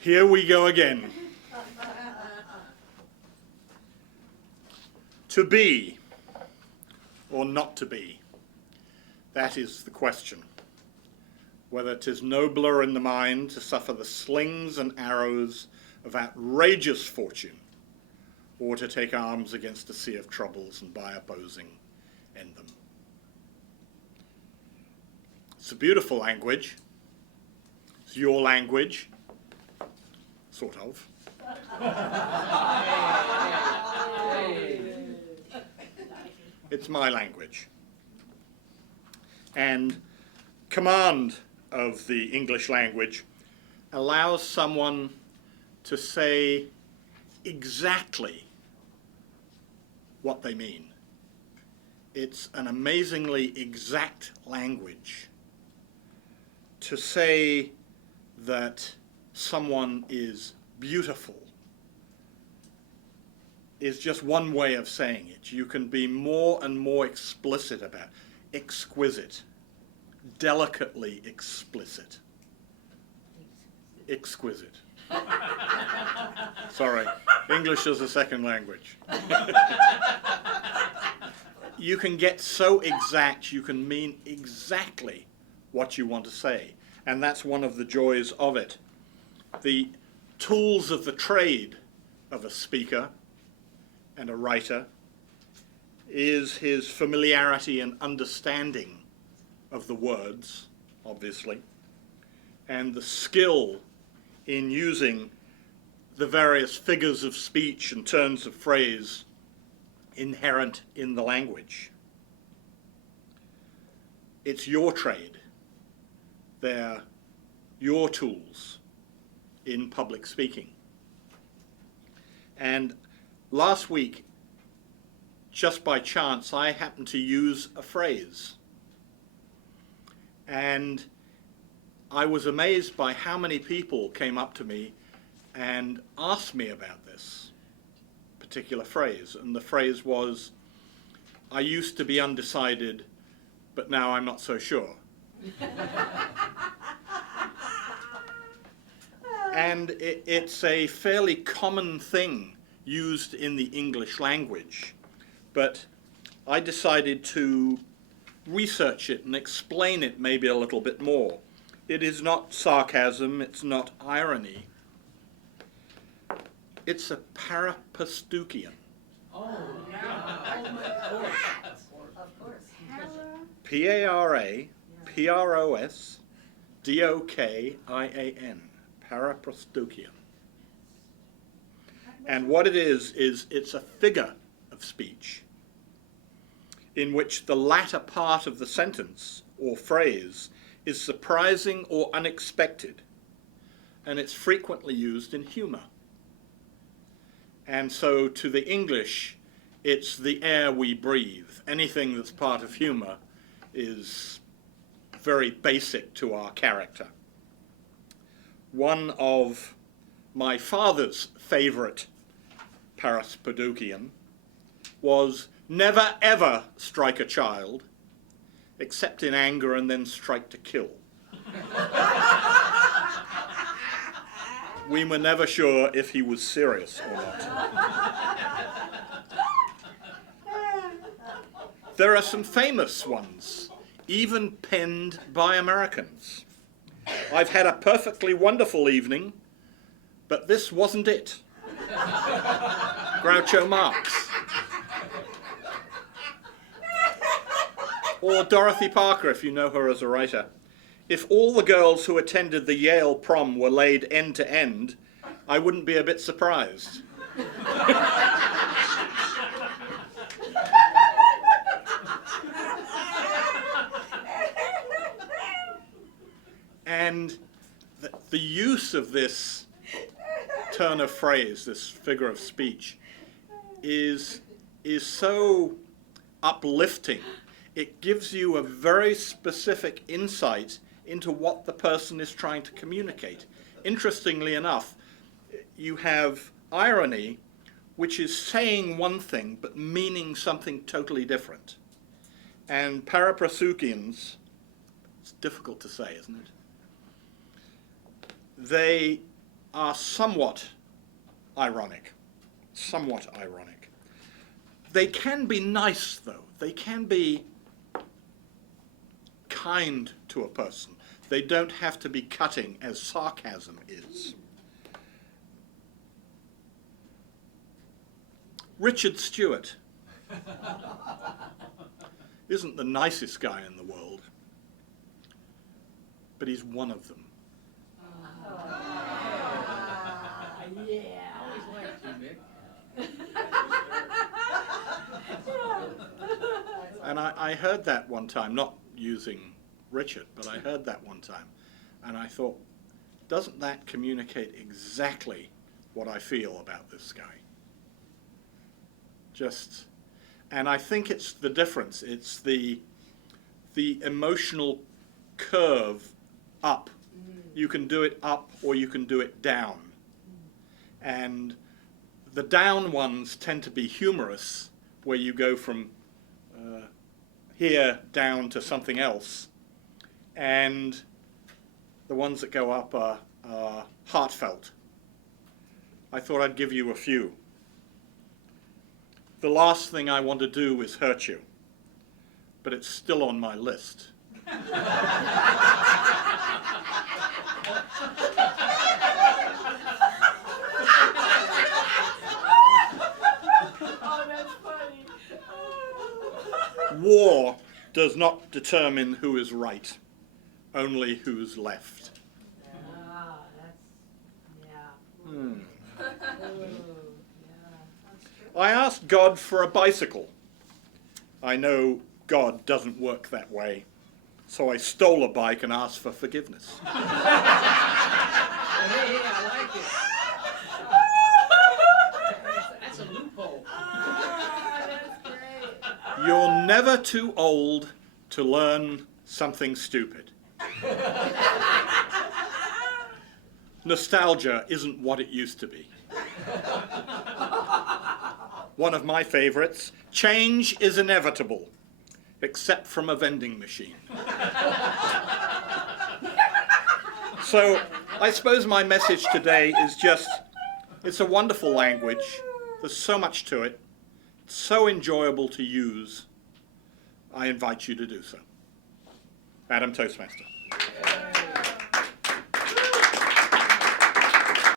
Here we go again. To be or not to be, that is the question. Whether 'tis nobler in the mind to suffer the slings and arrows of outrageous fortune, or to take arms against a sea of troubles and by opposing end them. It's a beautiful language. It's your language, sort of. It's my language. And command of the English language allows someone to say exactly what they mean. It's an amazingly exact language. To say that someone is beautiful is just one way of saying it. You can be more and more explicit about it. Exquisite, delicately explicit. Exquisite. Sorry, English is a second language. You can get so exact, you can mean exactly what you want to say. And that's one of the joys of it. The tools of the trade of a speaker and a writer is his familiarity and understanding of the words, obviously, and the skill in using the various figures of speech and turns of phrase inherent in the language. It's your trade. They're your tools in public speaking. And last week, just by chance, I happened to use a phrase. And I was amazed by how many people came up to me and asked me about this particular phrase. And the phrase was, I used to be undecided, but now I'm not so sure. And it's a fairly common thing used in the English language. But I decided to research it and explain it maybe a little bit more. It is not sarcasm, it's not irony. It's a paraprosdokian. Oh, yeah. Of course. Paraprosdokian. Paraprosdokian. And what it is it's a figure of speech in which the latter part of the sentence or phrase is surprising or unexpected, and it's frequently used in humor. And so to the English, it's the air we breathe. Anything that's part of humor is very basic to our character. One of my father's favorite paraprosdokian was never ever strike a child except in anger and then strike to kill. We were never sure if he was serious or not. There are some famous ones, even penned by Americans. I've had a perfectly wonderful evening, but this wasn't it. Groucho Marx. Or Dorothy Parker, if you know her as a writer. If all the girls who attended the Yale prom were laid end to end, I wouldn't be a bit surprised. And the use of this turn of phrase, this figure of speech, is so uplifting. It gives you a very specific insight into what the person is trying to communicate. Interestingly enough, you have irony, which is saying one thing but meaning something totally different. And paraprosdokians, it's difficult to say, isn't it? They are somewhat ironic. Somewhat ironic. They can be nice, though. They can be kind to a person. They don't have to be cutting, as sarcasm is. Richard Stewart isn't the nicest guy in the world, but he's one of them. Yeah. Always liked you, Mick. And I heard that one time, not using Richard, but I heard that one time, and I thought, doesn't that communicate exactly what I feel about this guy? Just, and I think it's the difference. It's the emotional curve up. You can do it up or you can do it down. And the down ones tend to be humorous, where you go from here down to something else. And the ones that go up are heartfelt. I thought I'd give you a few. The last thing I want to do is hurt you, but it's still on my list. Oh, that's funny. War does not determine who is right, only who's left. Ah, that's, yeah. Hmm. Ooh, yeah, that's true. I asked God for a bicycle. I know God doesn't work that way, so I stole a bike and asked for forgiveness. Hey, I like it. That's a loophole. Ah, that's great. You're never too old to learn something stupid. Nostalgia isn't what it used to be. One of my favorites, change is inevitable, except from a vending machine. So I suppose my message today is just, it's a wonderful language. There's so much to it. It's so enjoyable to use. I invite you to do so. Madam Toastmaster.